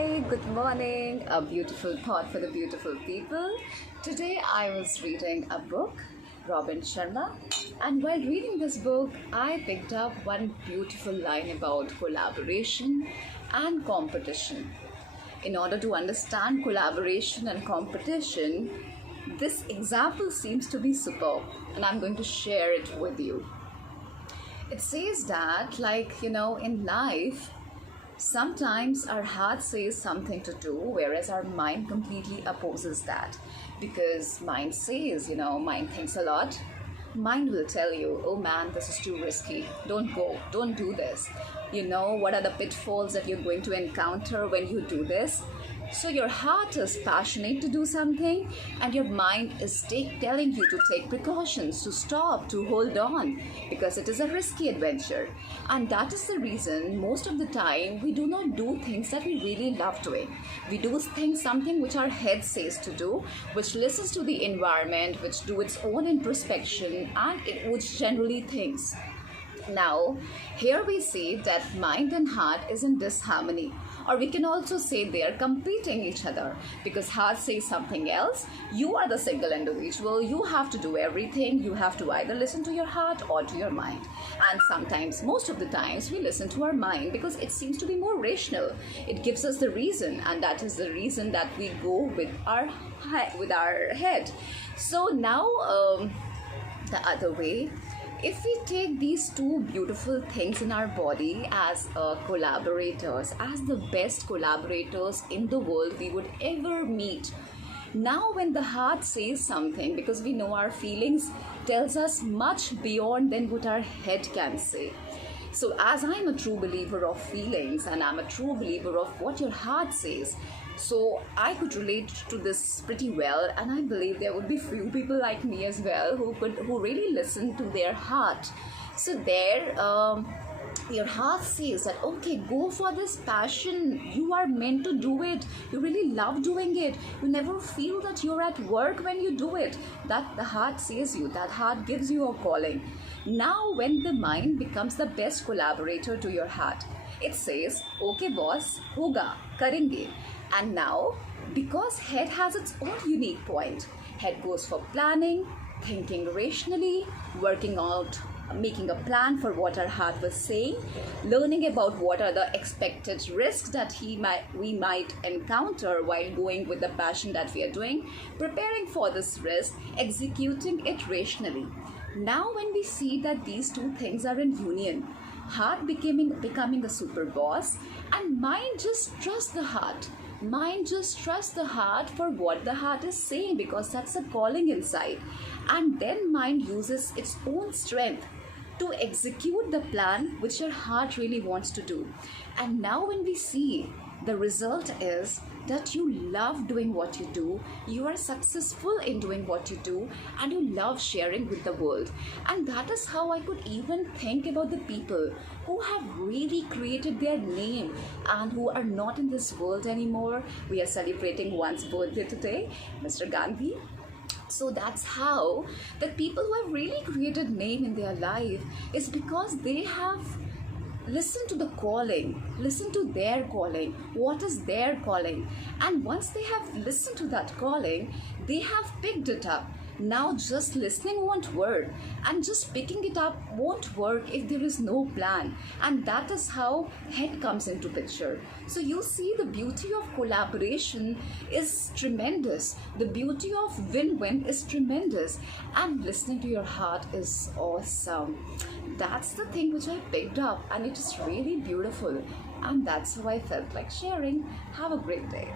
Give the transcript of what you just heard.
Hi, good morning. A beautiful thought for the beautiful people. Today I was reading a book, Robin Sharma, and while reading this book, I picked up one beautiful line about collaboration and competition. In order to understand collaboration and competition, this example seems to be superb, and I'm going to share it with you. It says that, in life, sometimes our heart says something to do, whereas our mind completely opposes that. Because mind says, mind thinks a lot. Mind will tell you, oh man, this is too risky. Don't go, don't do this. You know what are the pitfalls that you're going to encounter when you do this? So your heart is passionate to do something, and your mind is telling you to take precautions, to stop, to hold on, because it is a risky adventure. And that is the reason most of the time we do not do things that we really love doing. We do things, something which our head says to do, which listens to the environment, which do its own introspection, and which generally thinks. Now, here we see that mind and heart is in disharmony, or we can also say they are competing each other, because heart says something else. You are the single individual. You have to do everything. You have to either listen to your heart or to your mind. And sometimes, most of the times, we listen to our mind because it seems to be more rational. It gives us the reason, and that is the reason that we go with our head. So now, the other way. If we take these two beautiful things in our body as collaborators, as the best collaborators in the world we would ever meet, now when the heart says something, because we know our feelings tells us much beyond than what our head can say. So as I'm a true believer of feelings, and I'm a true believer of what your heart says, so I could relate to this pretty well, and I believe there would be few people like me as well who really listen to their heart. So there, your heart says that, okay, go for this passion. You are meant to do it. You really love doing it. You never feel that you're at work when you do it. That the heart says you. That heart gives you a calling. Now, when the mind becomes the best collaborator to your heart, it says, okay, boss, hoga, karenge. And now, because head has its own unique point, head goes for planning, thinking rationally, working out, making a plan for what our heart was saying, learning about what are the expected risks that we might encounter while going with the passion that we are doing, preparing for this risk, executing it rationally. Now when we see that these two things are in union, heart becoming a super boss, and mind just trusts the heart. Mind just trusts the heart for what the heart is saying, because that's a calling inside. And then mind uses its own strength to execute the plan which your heart really wants to do. And now when we see, the result is that you love doing what you do, you are successful in doing what you do, and you love sharing with the world. And that is how I could even think about the people who have really created their name and who are not in this world anymore. We are celebrating one's birthday today, Mr. Gandhi. So that's how the people who have really created name in their life is because they have listen to the calling, listen to their calling, what is their calling. And once they have listened to that calling, they have picked it up. Now just listening won't work, and just picking it up won't work if there is no plan. And that is how head comes into picture. So you see, the beauty of collaboration is tremendous. The beauty of win-win is tremendous. And listening to your heart is awesome. That's the thing which I picked up, and it is really beautiful. And that's how I felt like sharing. Have a great day.